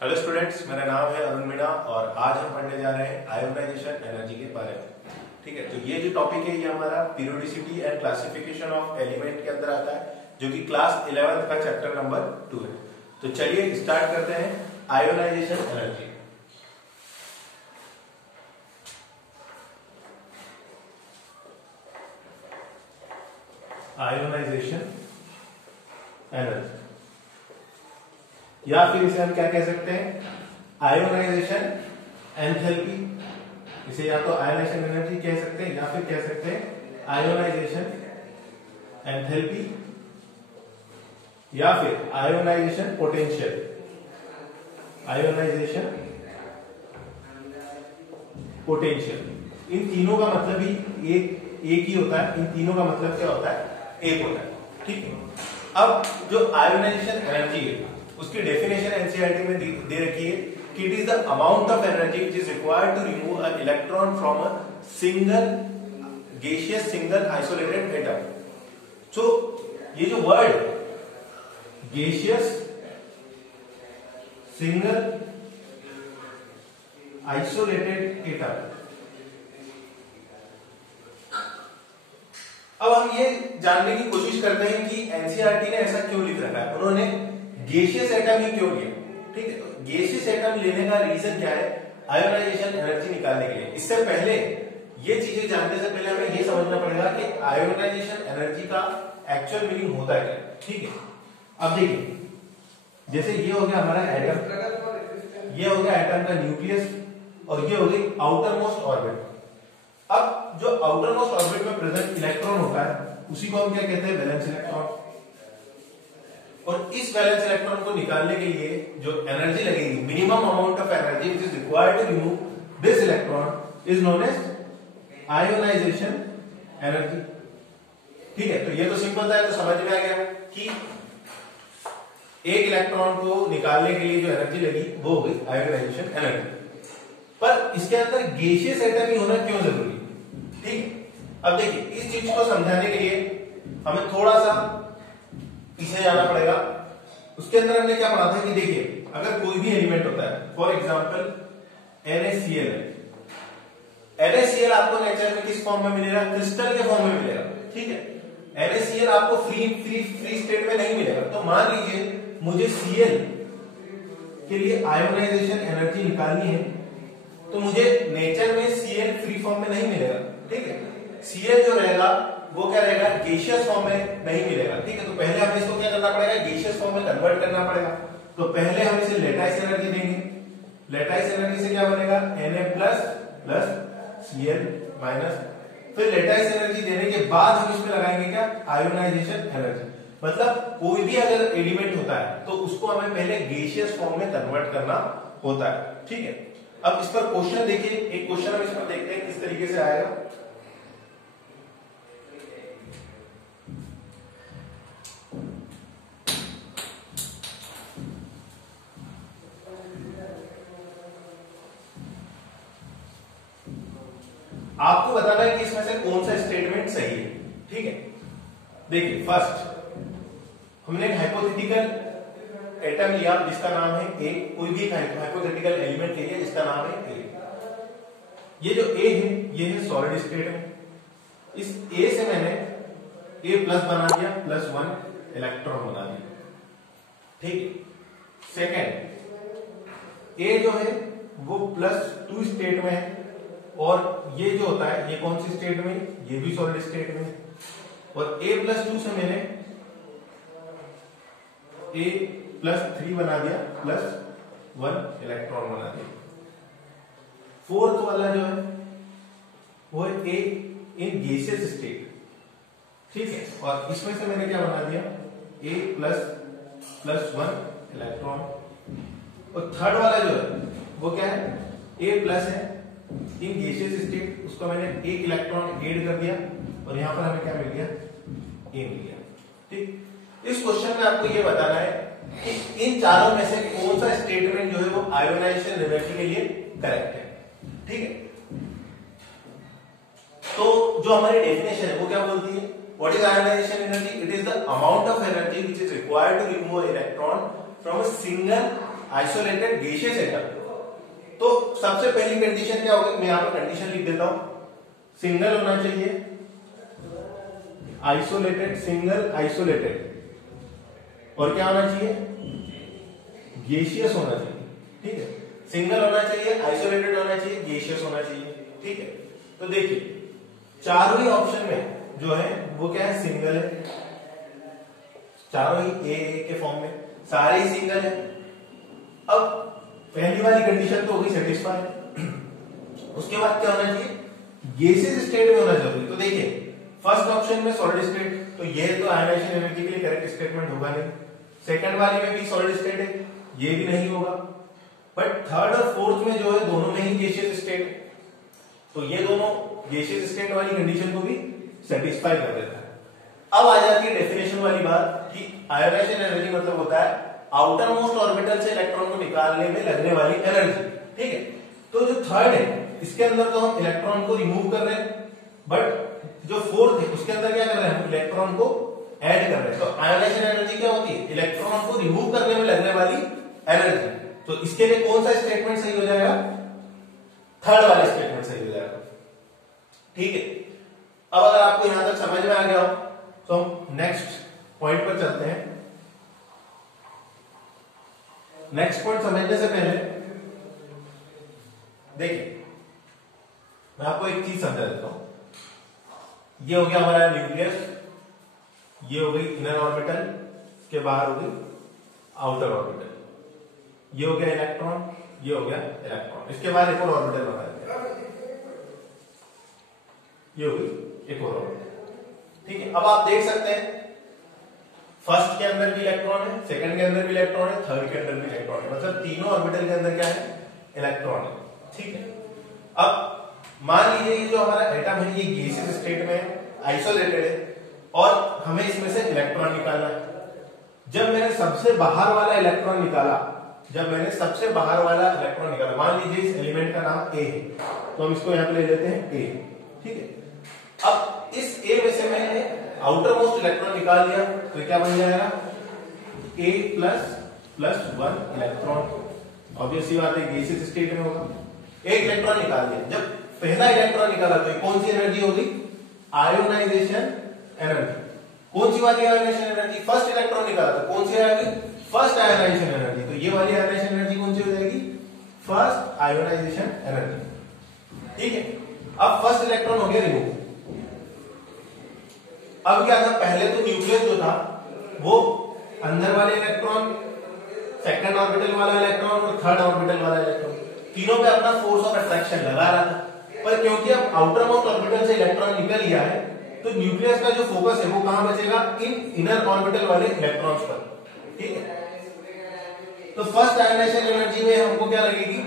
Hello students, मेरा नाम है अरुण मीणा और आज हम पढ़ने जा रहे हैं आयोनाइजेशन एनर्जी के बारे में। ठीक है, तो ये जो टॉपिक है ये हमारा periodicity and classification of element के अंदर आता है, जो कि क्लास 11th का चैप्टर नंबर 2 है। तो चलिए स्टार्ट करते हैं आयोनाइजेशन एनर्जी। आयोनाइजेशन एनर्जी, या फिर इसे हम क्या कह सकते हैं, आयोनाइजेशन एंथैल्पी। इसे या तो आयोनाइजेशन एनर्जी कह सकते हैं या फिर कह सकते हैं आयोनाइजेशन एंथैल्पी या फिर आयोनाइजेशन पोटेंशियल। आयोनाइजेशन पोटेंशियल, इन तीनों का मतलब ही एक ही होता है। इन तीनों का मतलब क्या होता है? एक होता है। ठीक है, अब जो आयोनाइजेशन एनर्जी है उसकी डेफिनेशन एनसीईआरटी में दे रखी है कि it is the amount of energy which is required to remove an electron from a single gaseous single isolated atom. तो ये जो word gaseous single isolated atom, अब हम ये जानने की कोशिश करते हैं कि एनसीईआरटी ने ऐसा क्यों लिख रखा है, उन्होंने गैसियस एटम ही क्यों लिया। ठीक है, तो गैसियस एटम लेने का रीजन क्या है? आयोनाइजेशन एनर्जी निकालने के लिए। इससे पहले ये चीजें जानने से पहले हमें ये समझना पड़ेगा कि आयोनाइजेशन एनर्जी का एक्चुअल मीनिंग होता क्या है। ठीक है, अब देखिए, जैसे ये हो गया हमारा एटम, ये हो गया एटम का न्यूक्लियस और ये हो गई आउटर मोस्ट ऑर्बिट। अब जो आउटर मोस्ट ऑर्बिट में प्रेजेंट इलेक्ट्रॉन होता है उसी को हम क्या कहते हैं? Valence electron. और इस वैलेंस इलेक्ट्रॉन को निकालने के लिए जो एनर्जी लगेगी, minimum amount of energy which is required to remove this electron is known as ionisation energy. ठीक है, तो ये तो सिंपल था, तो समझ में आ गया कि एक इलेक्ट्रॉन को निकालने के लिए जो एनर्जी लगी वो हो गई आयोनाइजेशन एनर्जी। पर इसके अंदर गैसियस एटम ही होना क्यों जरूरी? ठीक, अब देखिए, इस चीज को समझाने के लिए हमें थोड़ा सा पीछे जाना पड़ेगा। उसके अंदर हमने क्या पढ़ा था कि देखिए, अगर कोई भी एलिमेंट होता है, फॉर एग्जांपल NaCl है। NaCl आपको नेचर में किस फॉर्म में मिलेगा? क्रिस्टल के फॉर्म में मिलेगा। ठीक है, NaCl आपको फ्री स्टेट में नहीं मिलेगा। तो मान लीजिए मुझे Cl के लिए आयोनाइजेशन एनर्जी निकालनी है, तो मुझे नेचर में Cl फ्री फॉर्म में नहीं मिलेगा। ठीक है, Cl जो रहेगा वो क्या रहेगा? गैसियस फॉर्म में नहीं मिलेगा। ठीक है, तो पहले हमें इसको क्या करना पड़ेगा? गैसियस फॉर्म में कन्वर्ट करना पड़ेगा। तो पहले हम इसे लेटाइस एनर्जी देंगे। लेटाइस एनर्जी से क्या बनेगा? Na plus Cl minus. फिर लेटाइस एनर्जी देने के बाद हम इसमें लगाएंगे क्या? Ionisation energy. मतलब कोई भी अगर एलिमेंट होता है तो उसको हमें पहले गैसियस फॉर्म में कन्वर्ट करना होता है। ठीक है, अब इस पर क्वेश्चन देखिए, एक क्वेश्चन हम इस पर देखते हैं किस तरीके से आएगा। आपको बताना है कि इसमें से कौन सा स्टेटमेंट सही है। ठीक है, देखिए, फर्स्ट हमने एक हाइपोथेटिकल एटम लिया जिसका नाम है A। कोई भी एक हाइपोथेटिकल एलिमेंट के लिए जिसका नाम है A। ये जो A है ये है सॉलिड स्टेट में। इस A से मैंने A प्लस बना दिया, +1 इलेक्ट्रॉन बना दिया। ठीक, सेकेंड A जो है वो +2 स्टेट में है, और ये जो होता है ये कौन सी स्टेट में? ये भी सॉलिड स्टेट में। और A+2 से मैंने A+3 बना दिया, +1 इलेक्ट्रॉन बना दिया। फोर्थ वाला जो है वो है A इन गैसियस स्टेट। ठीक है, और इसमें से मैंने क्या बना दिया? A++1 electron. और थर्ड वाला जो है वो क्या है? A+ है इन गैसियस स्टेट, उसको मैंने एक इलेक्ट्रॉन ऐड कर दिया और यहां पर हमें क्या मिल गया? A मिल गया। ठीक, इस क्वेश्चन में आपको ये बताना है कि इन चारों में से कौन सा स्टेटमेंट जो है वो आयोनाइजेशन एनर्जी के लिए करेक्ट है। ठीक है, तो जो हमारी डेफिनेशन है वो क्या बोलती है? What is ionisation energy? It is the amount of energy which is required to remove electron from a single isolated gaseous atom, तो सबसे पहली कंडीशन क्या होगी, मैं यहां पर कंडीशन लिख देता हूं, सिंगल होना चाहिए, आइसोलेटेड, सिंगल आइसोलेटेड, और क्या होना चाहिए, गैसियस होना चाहिए। ठीक है, सिंगल होना चाहिए, आइसोलेटेड होना चाहिए, गैसियस होना चाहिए। ठीक है, तो देखिए चारों ही ऑप्शन में जो है वो क्या है, सिंगल है, चारों ही ए के फॉर्म में सारे ही सिंगल है। अब पहली वाली कंडीशन तो होगी सेटिस्फाई, उसके बाद क्या होना चाहिए, गैसियस स्टेट में होना जरूरी। तो देखिए फर्स्ट ऑप्शन में सॉलिड स्टेट, तो ये तो आयनाइजेशन एनर्जी के लिए करेक्ट स्टेटमेंट होगा नहीं। सेकंड वाले में भी सॉलिड स्टेट है, ये भी नहीं होगा। बट थर्ड और फोर्थ में जो है दोनों में ही गैसियस स्टेट है, तो ये दोनों गैसियस स्टेट वाली कंडीशन को भी सेटिस्फाई कर देता है। अब आ जाती है डेफिनेशन वाली बात कि आयोनाइजेशन एनर्जी मतलब होता है आउटर मोस्ट ऑर्बिटल से इलेक्ट्रॉन को निकालने में लगने वाली एनर्जी। ठीक है, तो जो थर्ड है इसके अंदर तो हम इलेक्ट्रॉन को रिमूव कर रहे हैं, बट जो फोर्थ है उसके अंदर क्या कर रहे हैं, हम इलेक्ट्रॉन को ऐड कर रहे हैं। तो आयोनाइजेशन एनर्जी क्या होती है, इलेक्ट्रॉन को रिमूव करने में लगने वाली एनर्जी। तो इसके लिए कौन सा स्टेटमेंट सही हो जाएगा, थर्ड वाला स्टेटमेंट सही हो जाएगा। ठीक है, अब अगर आपको यहां तक समझ में आ गया हो तो हम नेक्स्ट पॉइंट पर चलते हैं। नेक्स्ट पॉइंट समझने से पहले देखिए मैं आपको एक चीज समझा देता हूं। ये हो गया हमारा न्यूक्लियस, ये हो गई इनर ऑर्बिटल, के बाहर हो गई आउटर ऑर्बिटल, ये हो गया इलेक्ट्रॉन, ये हो गया इलेक्ट्रॉन, इसके बाद एक और ऑर्बिटल बना दिया, ये हो गई एक और ऑर्बिटल। ठीक है, अब आप देख सकते हैं फर्स्ट के अंदर भी इलेक्ट्रॉन है, सेकंड के अंदर भी इलेक्ट्रॉन है, थर्ड के अंदर भी इलेक्ट्रॉन है, मतलब तीनों ऑर्बिटल के अंदर क्या है, इलेक्ट्रॉन है। ठीक है, अब मान लीजिए ये जो हमारा एटम है ये गैसियस स्टेट में आइसोलेटेड है और हमें इसमें से इलेक्ट्रॉन निकालना है। जब मैंने सबसे बाहर वाला इलेक्ट्रॉन निकाला, मान लीजिए इस एलिमेंट का नाम ए है, तो हम इसको यहां पे ले लेते हैं ए। ठीक है, अब इस ए में से मैंने आउटर मोस्ट इलेक्ट्रॉन निकाल लिया, तो क्या बन जाएगा, ए प्लस 1 इलेक्ट्रॉन। ऑब्वियसली बात है गैसियस स्टेट में होगा, एक इलेक्ट्रॉन निकाल दिया। जब पहला इलेक्ट्रॉन निकाला तो कौन सी एनर्जी होगी, आयोनाइजेशन एनर्जी। कौन सी वाली आयोनाइजेशन एनर्जी, फर्स्ट इलेक्ट्रॉन निकाला तो कौन सी आएगी, फर्स्ट आयोनाइजेशन एनर्जी। तो ये वाली आयोनाइजेशन एनर्जी कौन सी हो जाएगी, फर्स्ट आयोनाइजेशन एनर्जी। ठीक है, अब फर्स्ट इलेक्ट्रॉन हो गया रिमूव। अब क्या था, पहले तो न्यूक्लियस जो था वो अंदर वाले इलेक्ट्रॉन, सेकंड ऑर्बिटल वाला इलेक्ट्रॉन और थर्ड ऑर्बिटल वाला इलेक्ट्रॉन, तीनों पे अपना फोर्स ऑफ अट्रैक्शन लगा रहा था। पर क्योंकि अब आउटर मोस्ट ऑर्बिटल से इलेक्ट्रॉन निकल गया है, तो न्यूक्लियस का जो फोकस है वो कहां बचेगा, इन इनर ऑर्बिटल वाले इलेक्ट्रॉन्स पर। ठीक है, तो फर्स्ट आयोनाइजेशन एनर्जी में हमको क्या लगेगी,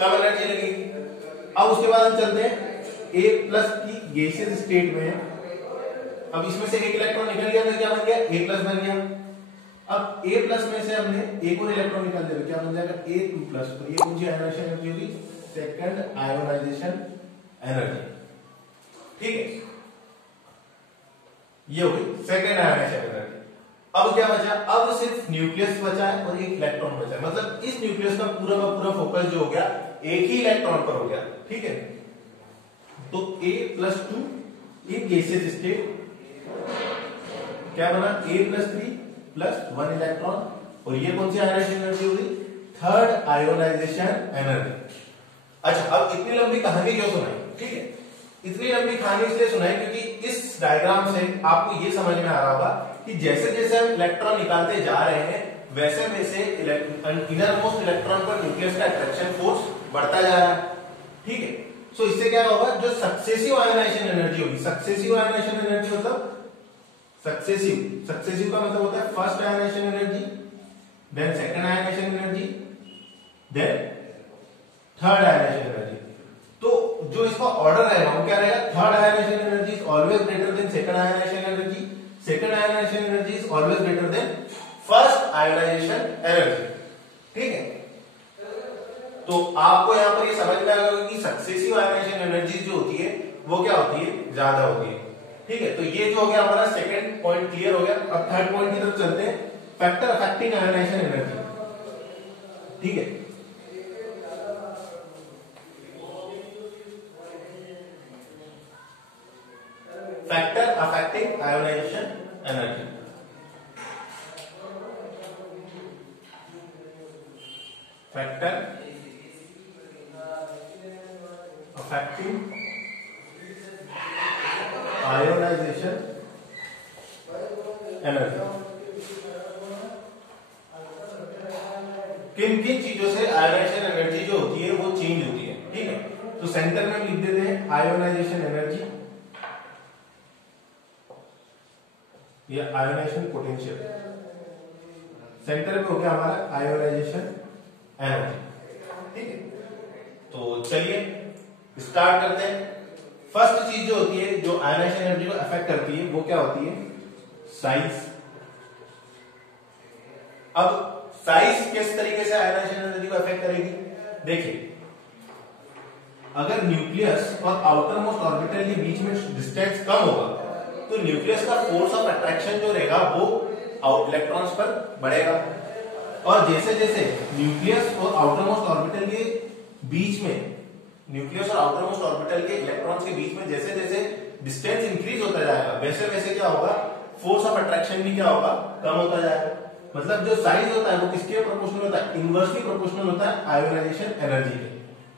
कम एनर्जी लगेगी। अब उसके बाद हम चलते हैं ए प्लस की गैसियस स्टेट में। अब इसमें से एक इलेक्ट्रॉन निकल गया तो क्या बन गया, ए प्लस बन गया। अब ए प्लस में से हमने एक और इलेक्ट्रॉन निकाल दिया, क्या बन जाएगा, A2+। तो ये कौन सी आयोनाइजेशन एनर्जी होगी, सेकंड आयोनाइजेशन एनर्जी। ठीक है, ये होगी सेकंड आयोनाइजेशन एनर्जी। अब क्या बचा, अब सिर्फ न्यूक्लियस बचा है और एक इलेक्ट्रॉन बचा है, मतलब इस न्यूक्लियस का पूरा फोकस जो हो गया एक ही इलेक्ट्रॉन पर हो गया। ठीक है, तो A+2 इन गैसियस स्टेट क्या बना, A+3+1 इलेक्ट्रॉन, और ये कौन सी आयोनाइजेशन एनर्जी होगी, थर्ड आयोनाइजेशन एनर्जी। अच्छा, अब इतनी लंबी कहानी क्यों सुनाई, ठीक है, इतनी लंबी कहानी इसलिए सुनाई क्योंकि इस डायग्राम से आपको ये समझ में आ रहा होगा कि जैसे जैसे हम इलेक्ट्रॉन निकालते जा रहे हैं वैसे वैसे इनर मोस्ट इलेक्ट्रॉन पर न्यूक्लियस का अट्रैक्शन फोर्स बढ़ता जा रहा है। ठीक है, सो इससे क्या होगा, जो सक्सेसिव आयोनाइजेशन एनर्जी होगी, सक्सेसिव आयोनाइजेशन एनर्जी मतलब सक्सेसिव का मतलब होता है first ionisation energy, then second ionisation energy, then third ionisation energy. तो जो इसका ऑर्डर रहेगा वो क्या रहेगा, third ionisation energy is always greater than second ionisation energy, second ionisation energy is always greater than first ionisation energy. ठीक है, तो आपको यहां पर ये समझ में आएगा कि सक्सेसिव आयोनाइजेशन एनर्जी जो होती है वो क्या होती है, ज्यादा होती है। ठीक है, तो ये जो हो गया हमारा सेकंड पॉइंट क्लियर हो गया। अब थर्ड पॉइंट की तरफ चलते हैं, फैक्टर अफेक्टिंग आयोनाइजेशन एनर्जी। ठीक है। Factor affecting ionisation energy, factor affecting ionisation energy. किन किन चीजों से आयोनाइजेशन एनर्जी जो होती है वो चेंज होती है, ठीक है। तो सेंटर में लिख देते हैं आयोनाइजेशन एनर्जी या आयोनाइजेशन पोटेंशियल। सेंटर पे हो गया हमारा आयोनाइजेशन एनर्जी, ठीक है। तो चलिए स्टार्ट करते हैं। फर्स्ट चीज जो होती है जो आयोनाइजेशन एनर्जी को अफेक्ट करती है वो क्या होती है, साइज। अब साइज किस तरीके से आयोनाइजेशन एनर्जी को अफेक्ट करेगी, देखिए अगर न्यूक्लियस और आउटर मोस्ट ऑर्बिटल के बीच में डिस्टेंस कम होगा तो न्यूक्लियस का फोर्स ऑफ अट्रैक्शन जो रहेगा वो इलेक्ट्रॉन्स पर बढ़ेगा, और जैसे जैसे न्यूक्लियस और आउटर मोस्ट ऑर्बिटल के बीच में, न्यूक्लियस और आउटर मोस्ट ऑर्बिटल के इलेक्ट्रॉन्स के बीच में जैसे जैसे डिस्टेंस इंक्रीज होता जाएगा वैसे वैसे क्या होगा, फोर्स ऑफ अट्रैक्शन भी क्या होगा, कम होता जाएगा। मतलब जो साइज होता है वो किसके प्रोपोर्शनल होता है, इनवर्सली प्रोपोर्शनल होता है आयोनाइजेशन एनर्जी के।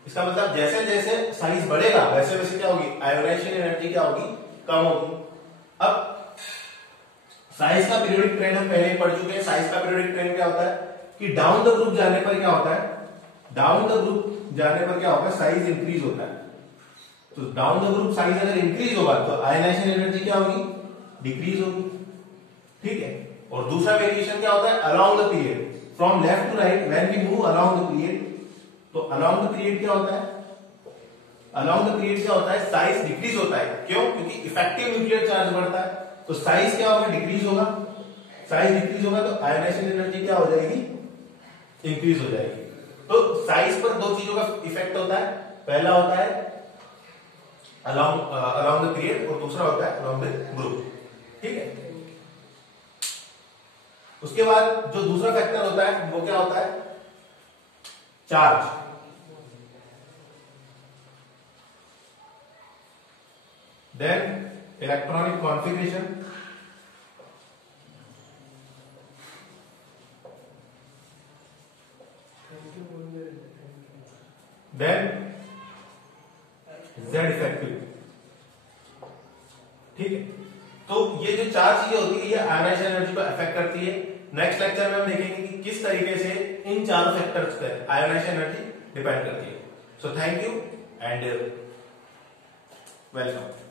इसका मतलब जैसे जैसे साइज बढ़ेगा वैसे वैसे क्या होगी, आयोनाइजेशन एनर्जी क्या होगी, कम होगी। अब साइज का पीरियोडिक ट्रेंड हम पहले ही पढ़ चुके हैं। साइज का पीरियोडिक ट्रेंड क्या होता है कि डाउन द ग्रुप जाने पर क्या होता है, डाउन द ग्रुप जाने पर क्या होगा, साइज इंक्रीज होता है। तो डाउन द ग्रुप साइज अगर इंक्रीज होगा तो आयोनाइजेशन एनर्जी क्या होगी, डिक्रीज होगी, ठीक है। और दूसरा वेरिएशन क्या होता है, along the period, from left to right when we move along the period. तो अलोंग द पीरियड क्या होता है, अलोंग द पीरियड क्या होता है, साइज डिक्रीज होता है। क्यों, क्योंकि इफेक्टिव न्यूक्लियर चार्ज बढ़ता है, तो साइज क्या होगा, डिक्रीज होगा। साइज डिक्रीज होगा तो आयोनाइजेशन एनर्जी क्या हो जाएगी, इंक्रीज हो जाएगी। तो साइज पर दो चीजों का इफेक्ट होता है, पहला होता है अलोंग द पीरियड और दूसरा होता है अलोंग द ग्रुप, ठीक है। उसके बाद जो दूसरा फैक्टर होता है वो क्या होता है, charge. Then electronic configuration, then Z effective, ठीक है। तो ये जो चार चीजें होती है ये आयोनाइजेशन एनर्जी को अफेक्ट करती है। नेक्स्ट लेक्चर में हम देखेंगे कि किस तरीके से इन चारों फैक्टर्स पर आयोनाइजेशन एनर्जी डिपेंड करती है। So thank you and welcome.